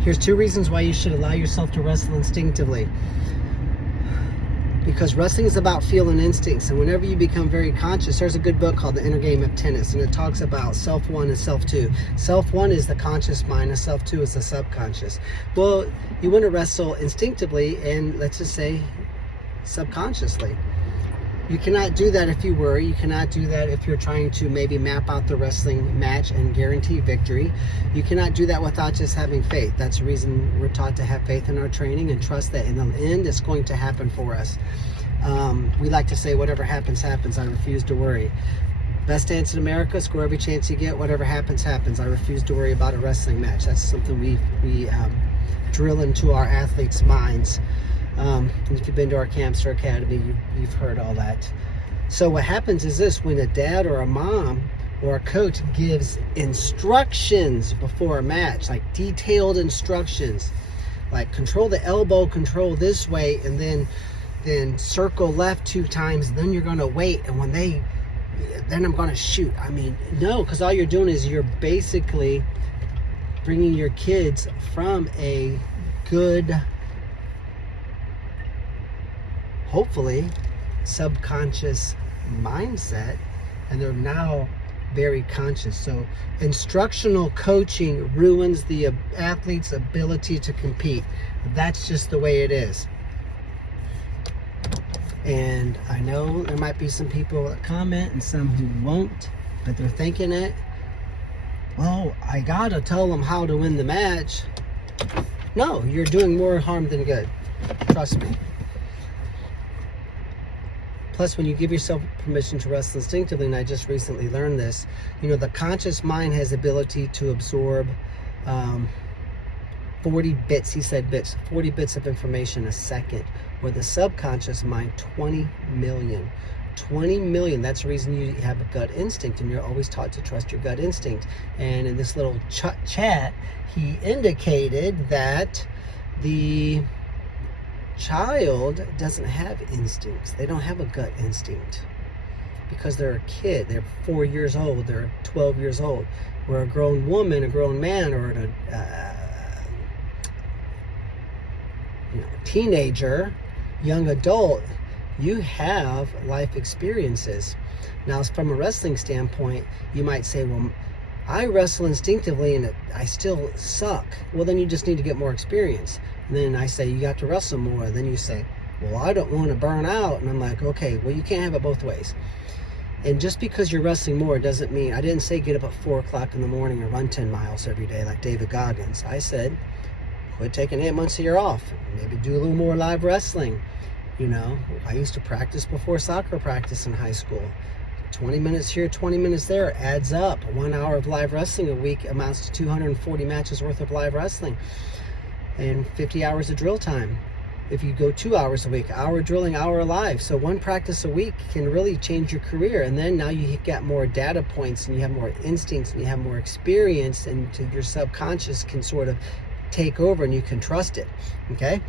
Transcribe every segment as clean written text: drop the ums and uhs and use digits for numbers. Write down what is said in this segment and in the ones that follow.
Here's 2 reasons why you should allow yourself to wrestle instinctively. Because wrestling is about feeling instincts, and whenever you become very conscious, there's a good book called The Inner Game of Tennis, and it talks about self 1 and self 2. Self 1 is the conscious mind, and self 2 is the subconscious. Well, you want to wrestle instinctively, and let's just say subconsciously. You cannot do that if you worry. You cannot do that if you're trying to maybe map out the wrestling match and guarantee victory. You cannot do that without just having faith. That's the reason we're taught to have faith in our training and trust that in the end it's going to happen for us. We like to say, whatever happens, happens. I refuse to worry. Best dance in America, score every chance you get. Whatever happens, happens. I refuse to worry about a wrestling match. That's something we drill into our athletes' minds. If you've been to our camps or academy, you've heard all that. So what happens is this: when a dad or a mom or a coach gives instructions before a match, like detailed instructions, like control the elbow, control this way, and then circle left 2 times, then you're going to wait, and then I'm going to shoot. I mean, no, because all you're doing is you're basically bringing your kids from a good, hopefully, subconscious mindset, and they're now very conscious. So instructional coaching ruins the athlete's ability to compete. That's just the way it is. And I know there might be some people that comment and some who won't, but they're thinking it. Well, I gotta tell them how to win the match. No, you're doing more harm than good. Trust me. Plus, when you give yourself permission to wrestle instinctively, and I just recently learned this, the conscious mind has the ability to absorb 40 bits, he said bits, 40 bits of information a second, where the subconscious mind, 20 million. 20 million. That's the reason you have a gut instinct, and you're always taught to trust your gut instinct. And in this little chat, he indicated that the child doesn't have instincts. They don't have a gut instinct because they're a kid. They're 4 years old. They're 12 years old. Where a grown woman, a grown man, or a teenager, young adult, you have life experiences. Now, from a wrestling standpoint, you might say, well, I wrestle instinctively and I still suck. Well, then you just need to get more experience. And then I say, you got to wrestle more. Then you say, well, I don't want to burn out. And I'm like, okay, well, you can't have it both ways. And just because you're wrestling more doesn't mean, I didn't say get up at 4 o'clock in the morning and run 10 miles every day like David Goggins. I said, quit taking 8 months a year off. Maybe do a little more live wrestling. I used to practice before soccer practice in high school. 20 minutes here, 20 minutes there adds up. 1 hour of live wrestling a week amounts to 240 matches worth of live wrestling. And 50 hours of drill time. If you go 2 hours a week, hour drilling, hour live. So 1 practice a week can really change your career. And then now you get more data points, and you have more instincts, and you have more experience, and your subconscious can sort of take over, and you can trust it. Okay?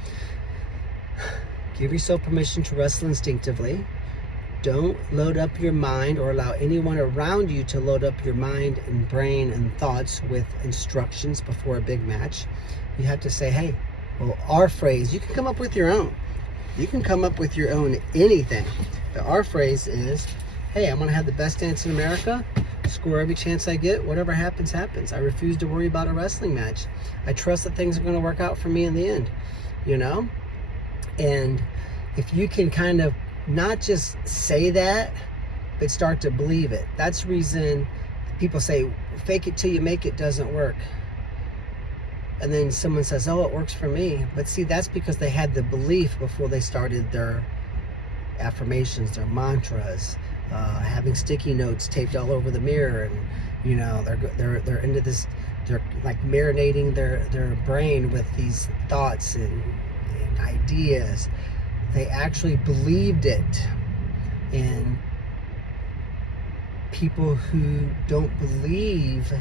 Give yourself permission to wrestle instinctively. Don't load up your mind or allow anyone around you to load up your mind and brain and thoughts with instructions before a big match. You have to say, hey, well, our phrase, you can come up with your own. You can come up with your own anything. But our phrase is, hey, I'm going to have the best dance in America. Score every chance I get. Whatever happens, happens. I refuse to worry about a wrestling match. I trust that things are going to work out for me in the end. And if you can kind of not just say that, but start to believe it. That's the reason people say, fake it till you make it doesn't work. And then someone says, oh, it works for me. But see, that's because they had the belief before they started their affirmations, their mantras, having sticky notes taped all over the mirror. And, they're into this, they're like marinating their brain with these thoughts and ideas. They actually believed it. And people who don't believe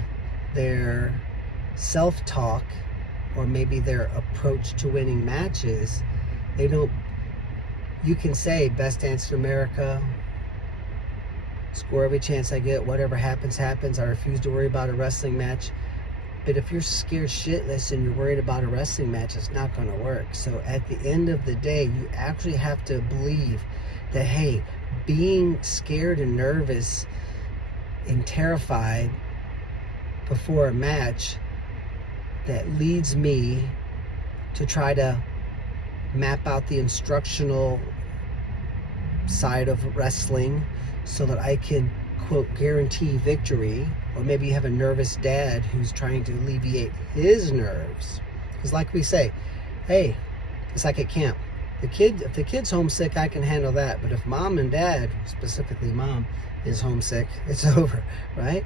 their self-talk or maybe their approach to winning matches, you can say best dance in America, score every chance I get, whatever happens, happens. I refuse to worry about a wrestling match. But if you're scared shitless and you're worried about a wrestling match, it's not going to work. So at the end of the day, you actually have to believe that, hey, being scared and nervous and terrified before a match, that leads me to try to map out the instructional side of wrestling so that I can, quote, guarantee victory. Or maybe you have a nervous dad who's trying to alleviate his nerves. Because like we say, hey, it's like at camp. If the kid's homesick, I can handle that. But if mom and dad, specifically mom, is homesick, it's over, right?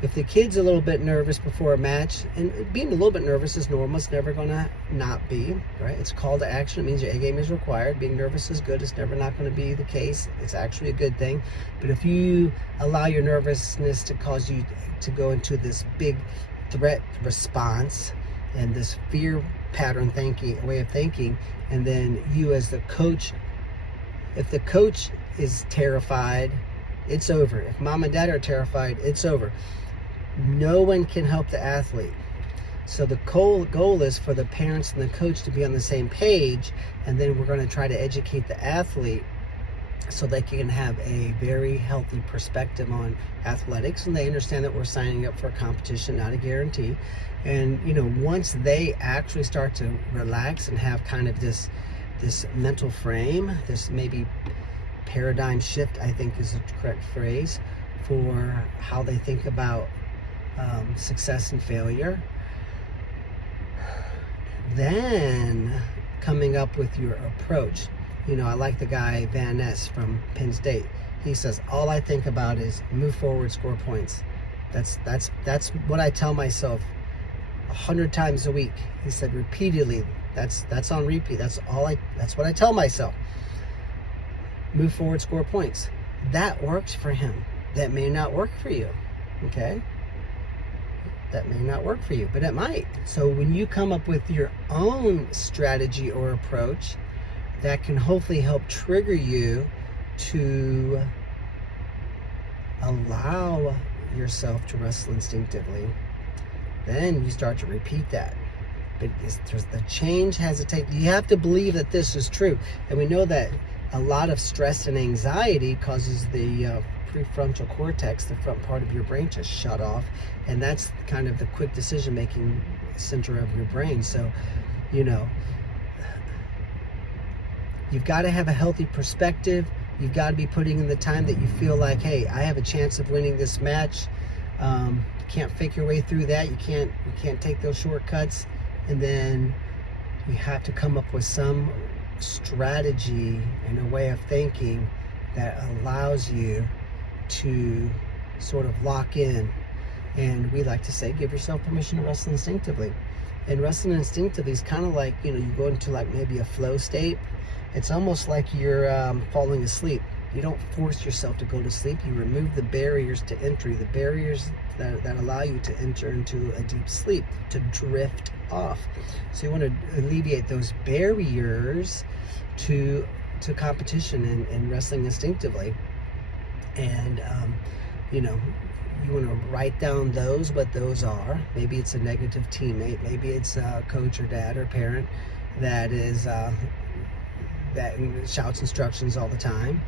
If the kid's a little bit nervous before a match, and being a little bit nervous is normal, it's never going to not be, right? It's a call to action. It means your A game is required. Being nervous is good. It's never not going to be the case. It's actually a good thing. But if you allow your nervousness to cause you to go into this big threat response and this fear pattern way of thinking, and then you as the coach, if the coach is terrified, it's over. If mom and dad are terrified, it's over. No one can help the athlete. So the goal is for the parents and the coach to be on the same page, and then we're going to try to educate the athlete so they can have a very healthy perspective on athletics, and they understand that we're signing up for a competition, not a guarantee. And once they actually start to relax and have kind of this mental frame, this maybe paradigm shift, I think is the correct phrase for how they think about success and failure, then coming up with your approach. I like the guy Van Ness from Penn State. He says, all I think about is move forward, score points. That's what I tell myself 100 times a week. He said repeatedly, that's on repeat. That's what I tell myself. Move forward, score points. That works for him. That may not work for you. Okay? That may not work for you, but it might. So when you come up with your own strategy or approach, that can hopefully help trigger you to allow yourself to wrestle instinctively, then you start to repeat that. But the change has to take, you have to believe that this is true. And we know that a lot of stress and anxiety causes the prefrontal cortex, the front part of your brain, to shut off. And that's kind of the quick decision-making center of your brain. So, you've got to have a healthy perspective. You've got to be putting in the time that you feel like, hey, I have a chance of winning this match. You can't fake your way through that. You can't take those shortcuts. And then you have to come up with some strategy and a way of thinking that allows you to sort of lock in. And we like to say, give yourself permission to wrestle instinctively. And wrestling instinctively is kind of like, you go into like maybe a flow state. It's almost like you're falling asleep. You don't force yourself to go to sleep. You remove the barriers to entry, the barriers that allow you to enter into a deep sleep, to drift off. So you want to alleviate those barriers to competition and wrestling instinctively. And, you want to write down what those are. Maybe it's a negative teammate. Maybe it's a coach or dad or parent that is that shouts instructions all the time.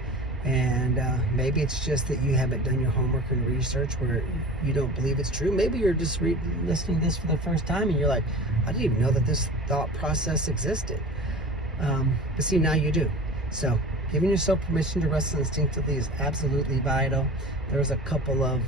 And maybe it's just that you haven't done your homework and research where you don't believe it's true. Maybe you're just listening to this for the first time and you're like, I didn't even know that this thought process existed. But see, now you do. So giving yourself permission to wrestle instinctively is absolutely vital. There's a couple of